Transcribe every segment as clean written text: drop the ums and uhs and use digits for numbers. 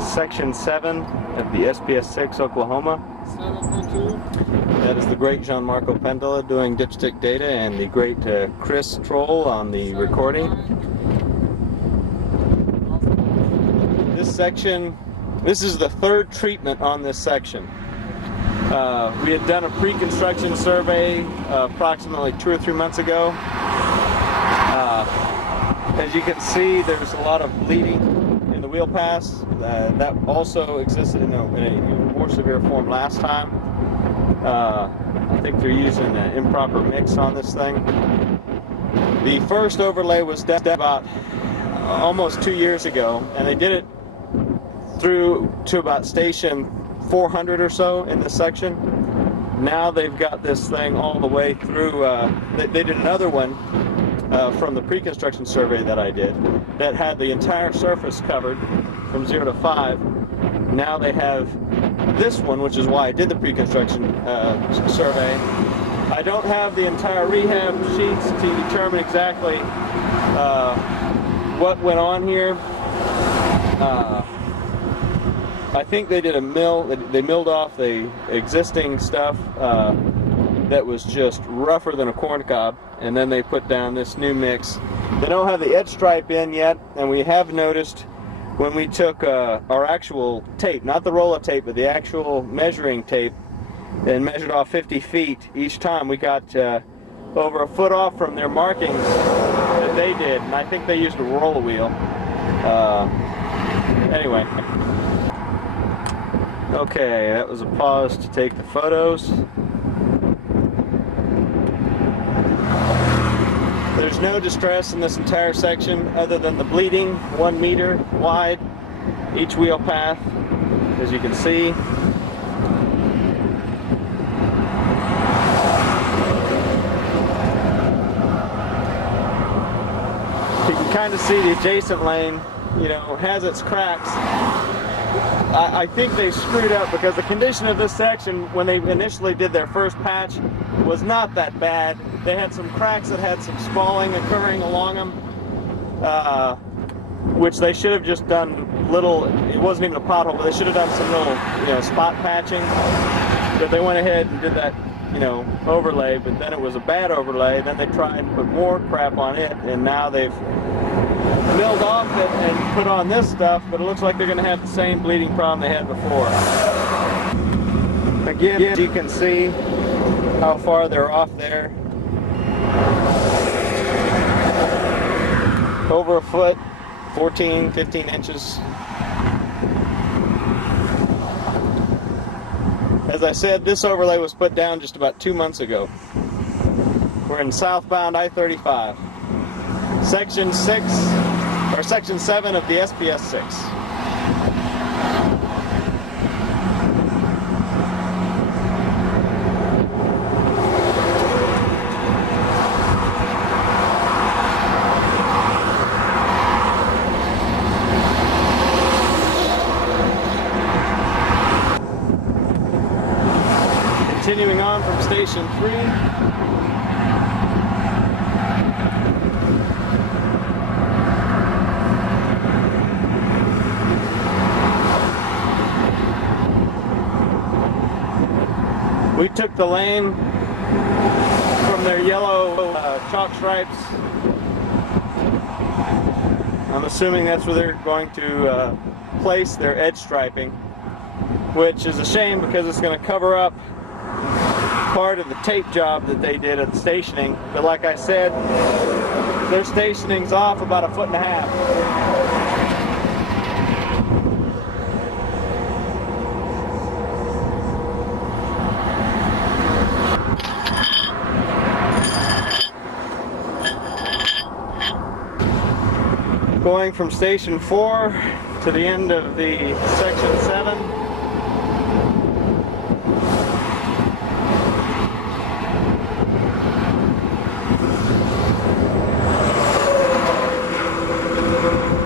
Section 7 of the SPS-6 Oklahoma. That is the great Gianmarco Pendola doing dipstick data, and the great Chris Troll on the recording. This section, this is the third treatment on this section. We had done a pre-construction survey approximately 2 or 3 months ago. As you can see, there's a lot of bleeding in the wheel paths. That also existed in a more severe form last time. I think they're using an improper mix on this thing. The first overlay was done about almost 2 years ago, and they did it through to about station 400 or so in this section. Now they've got this thing all the way through. They did another one from the pre-construction survey that I did that had the entire surface covered from 0 to 5. Now they have this one, which is why I did the pre-construction survey. I don't have the entire rehab sheets to determine exactly what went on here. I think they did a mill. They milled off the existing stuff that was just rougher than a corn cob, and then they put down this new mix. They don't have the edge stripe in yet, and we have noticed when we took our actual tape, not the roller tape, but the actual measuring tape, and measured off 50 feet each time, we got over a foot off from their markings that they did, and I think they used a roller wheel. Anyway. Okay, that was a pause to take the photos. There's no distress in this entire section other than the bleeding, 1 meter wide each wheel path, as you can see. You can kind of see the adjacent lane, you know, has its cracks. I think they screwed up because the condition of this section when they initially did their first patch was not that bad. They had some cracks that had some spalling occurring along them, which they should have just done little, it wasn't even a pothole, but they should have done some little, you know, spot patching. But they went ahead and did that, you know, overlay, but then it was a bad overlay. Then they tried and put more crap on it, and now they've milled off it and put on this stuff, but it looks like they're going to have the same bleeding problem they had before. Again, you can see how far they're off there. Over a foot, 14, 15 inches. As I said, this overlay was put down just about 2 months ago. We're in southbound I-35. Section 6, or Section 7 of the SPS-6. Continuing on from Station 3. We took the lane from their yellow chalk stripes. I'm assuming that's where they're going to place their edge striping, which is a shame because it's going to cover up part of the tape job that they did at the stationing. But like I said, their stationing's off about 1.5 feet. Going from Station 4 to the end of the Section 7.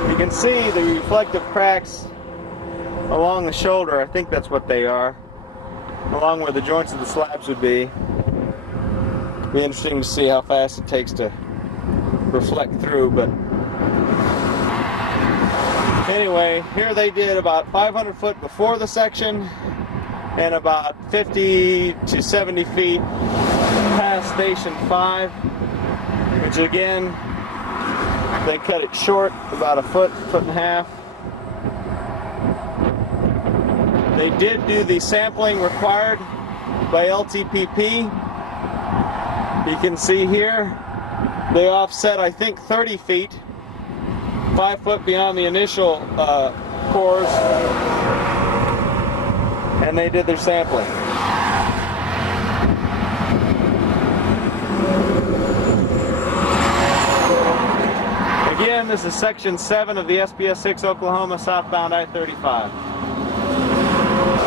You can see the reflective cracks along the shoulder. I think that's what they are, along where the joints of the slabs would be. Be interesting to see how fast it takes to reflect through, but Anyway, here they did about 500 foot before the section and about 50 to 70 feet past Station 5, which again, they cut it short about a foot, foot and a half. They did do the sampling required by LTPP. You can see here, they offset, I think, 30 feet, 5 foot beyond the initial cores, and they did their sampling. Again, this is Section 7 of the SPS 6 Oklahoma southbound I-35.